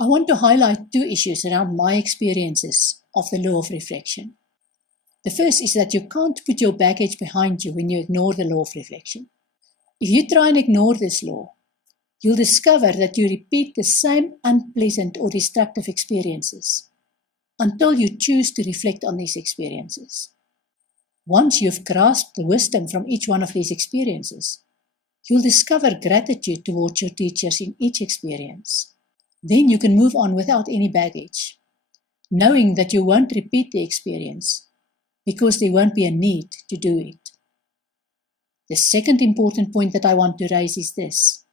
I want to highlight two issues around my experiences of the law of reflection. The first is that you can't put your baggage behind you when you ignore the law of reflection. If you try and ignore this law, you'll discover that you repeat the same unpleasant or destructive experiences until you choose to reflect on these experiences. Once you've grasped the wisdom from each one of these experiences, you'll discover gratitude towards your teachers in each experience. Then you can move on without any baggage, knowing that you won't repeat the experience because there won't be a need to do it. The second important point that I want to raise is this.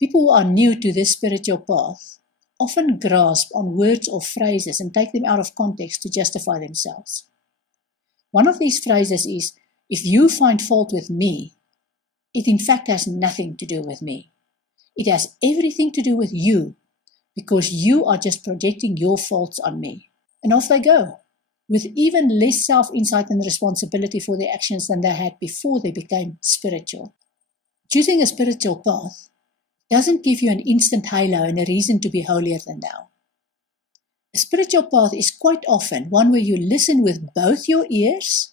People who are new to this spiritual path often grasp on words or phrases and take them out of context to justify themselves. One of these phrases is, if you find fault with me, it in fact has nothing to do with me. It has everything to do with you, because you are just projecting your faults on me. And off they go, with even less self-insight and responsibility for their actions than they had before they became spiritual. Choosing a spiritual path doesn't give you an instant halo and a reason to be holier than thou. A spiritual path is quite often one where you listen with both your ears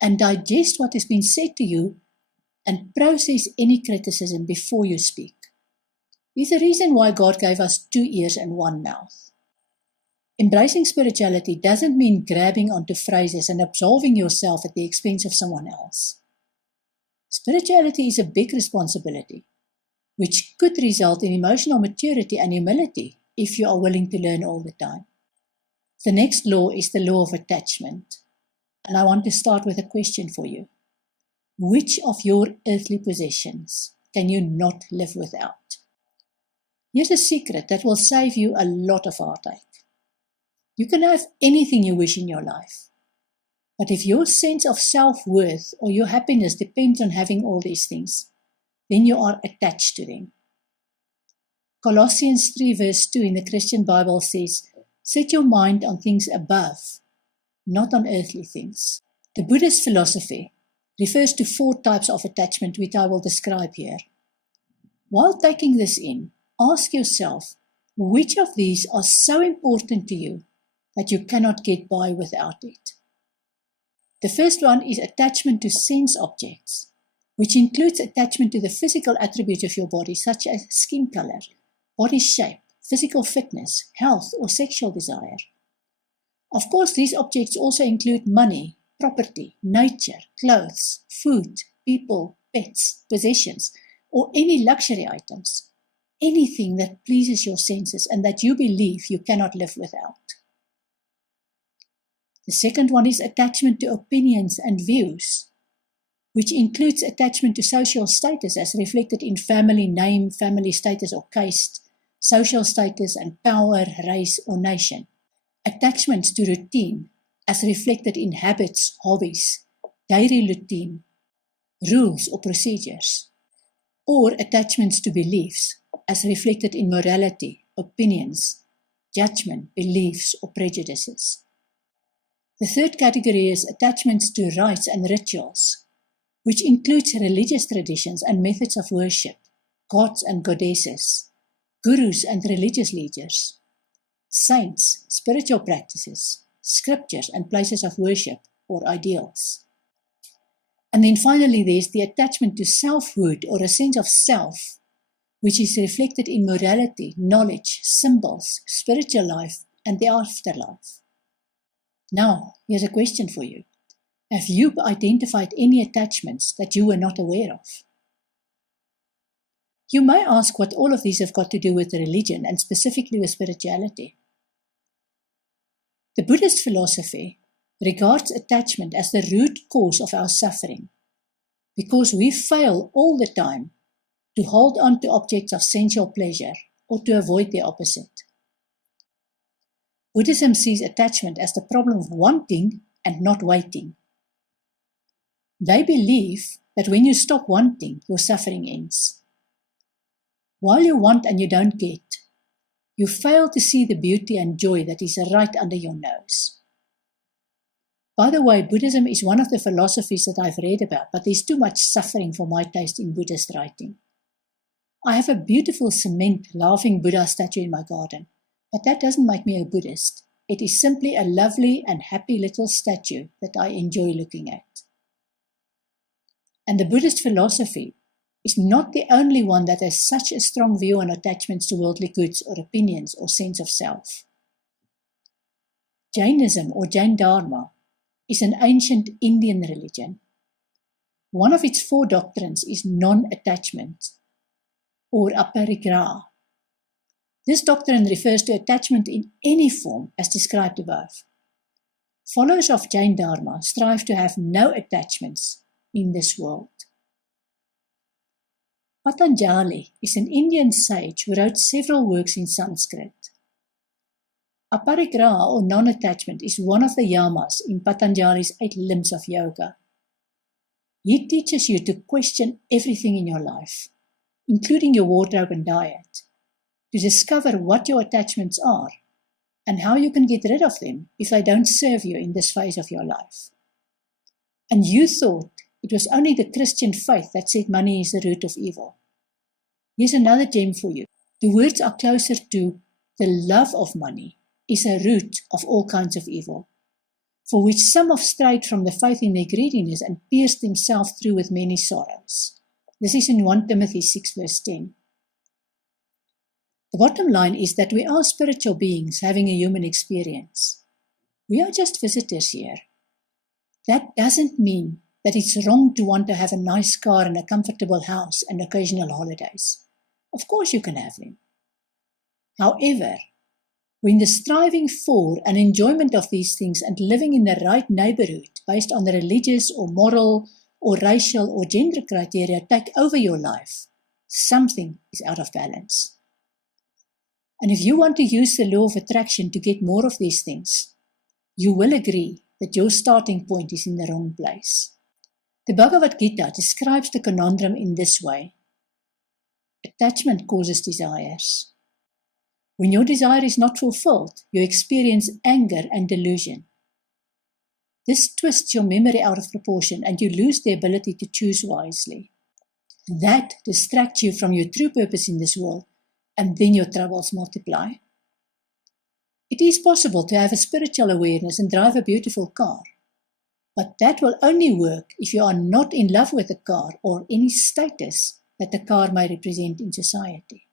and digest what has been said to you and process any criticism before you speak. There's a reason why God gave us 2 ears and 1 mouth. Embracing spirituality doesn't mean grabbing onto phrases and absolving yourself at the expense of someone else. Spirituality is a big responsibility, which could result in emotional maturity and humility if you are willing to learn all the time. The next law is the law of attachment, and I want to start with a question for you. Which of your earthly possessions can you not live without? Here's a secret that will save you a lot of heartache. You can have anything you wish in your life, but if your sense of self-worth or your happiness depends on having all these things, then you are attached to them. Colossians 3 verse 2 in the Christian Bible says, set your mind on things above, not on earthly things. The Buddhist philosophy refers to 4 types of attachment, which I will describe here. While taking this in, ask yourself, which of these are so important to you that you cannot get by without it? The first one is attachment to sense objects, which includes attachment to the physical attributes of your body, such as skin color, body shape, physical fitness, health, or sexual desire. Of course, these objects also include money, property, nature, clothes, food, people, pets, possessions, or any luxury items, anything that pleases your senses and that you believe you cannot live without. The second one is attachment to opinions and views, which includes attachment to social status as reflected in family name, family status or caste, social status and power, race or nation. Attachments to routine as reflected in habits, hobbies, daily routine, rules or procedures, or attachments to beliefs as reflected in morality, opinions, judgment, beliefs or prejudices. The third category is attachments to rites and rituals, which includes religious traditions and methods of worship, gods and goddesses, gurus and religious leaders, saints, spiritual practices, scriptures and places of worship or ideals. And then finally there's the attachment to selfhood or a sense of self, which is reflected in morality, knowledge, symbols, spiritual life and the afterlife. Now, here's a question for you. Have you identified any attachments that you were not aware of? You may ask what all of these have got to do with religion and specifically with spirituality. The Buddhist philosophy regards attachment as the root cause of our suffering because we fail all the time to hold on to objects of sensual pleasure or to avoid their opposite. Buddhism sees attachment as the problem of wanting and not waiting. They believe that when you stop wanting, your suffering ends. While you want and you don't get, you fail to see the beauty and joy that is right under your nose. By the way, Buddhism is one of the philosophies that I've read about, but there's too much suffering for my taste in Buddhist writing. I have a beautiful cement laughing Buddha statue in my garden, but that doesn't make me a Buddhist. It is simply a lovely and happy little statue that I enjoy looking at. And the Buddhist philosophy is not the only one that has such a strong view on attachments to worldly goods or opinions or sense of self. Jainism or Jain Dharma is an ancient Indian religion. One of its 4 doctrines is non-attachment or aparigraha. This doctrine refers to attachment in any form as described above. Followers of Jain Dharma strive to have no attachments in this world. Patanjali is an Indian sage who wrote several works in Sanskrit. Aparigraha or non-attachment is one of the yamas in Patanjali's 8 limbs of yoga. He teaches you to question everything in your life, including your wardrobe and diet, to discover what your attachments are and how you can get rid of them if they don't serve you in this phase of your life. And you thought it was only the Christian faith that said money is the root of evil. Here's another gem for you. The words are closer to the love of money is a root of all kinds of evil, for which some have strayed from the faith in their greediness and pierced themselves through with many sorrows. This is in 1 Timothy 6 verse 10. The bottom line is that we are spiritual beings having a human experience. We are just visitors here. That doesn't mean that it's wrong to want to have a nice car and a comfortable house and occasional holidays. Of course you can have them. However, when the striving for and enjoyment of these things and living in the right neighborhood based on the religious or moral or racial or gender criteria take over your life, something is out of balance. And if you want to use the law of attraction to get more of these things, you will agree that your starting point is in the wrong place. The Bhagavad Gita describes the conundrum in this way. Attachment causes desires. When your desire is not fulfilled, you experience anger and delusion. This twists your memory out of proportion and you lose the ability to choose wisely. That distracts you from your true purpose in this world, and then your troubles multiply. It is possible to have a spiritual awareness and drive a beautiful car, but that will only work if you are not in love with the car or any status that the car may represent in society.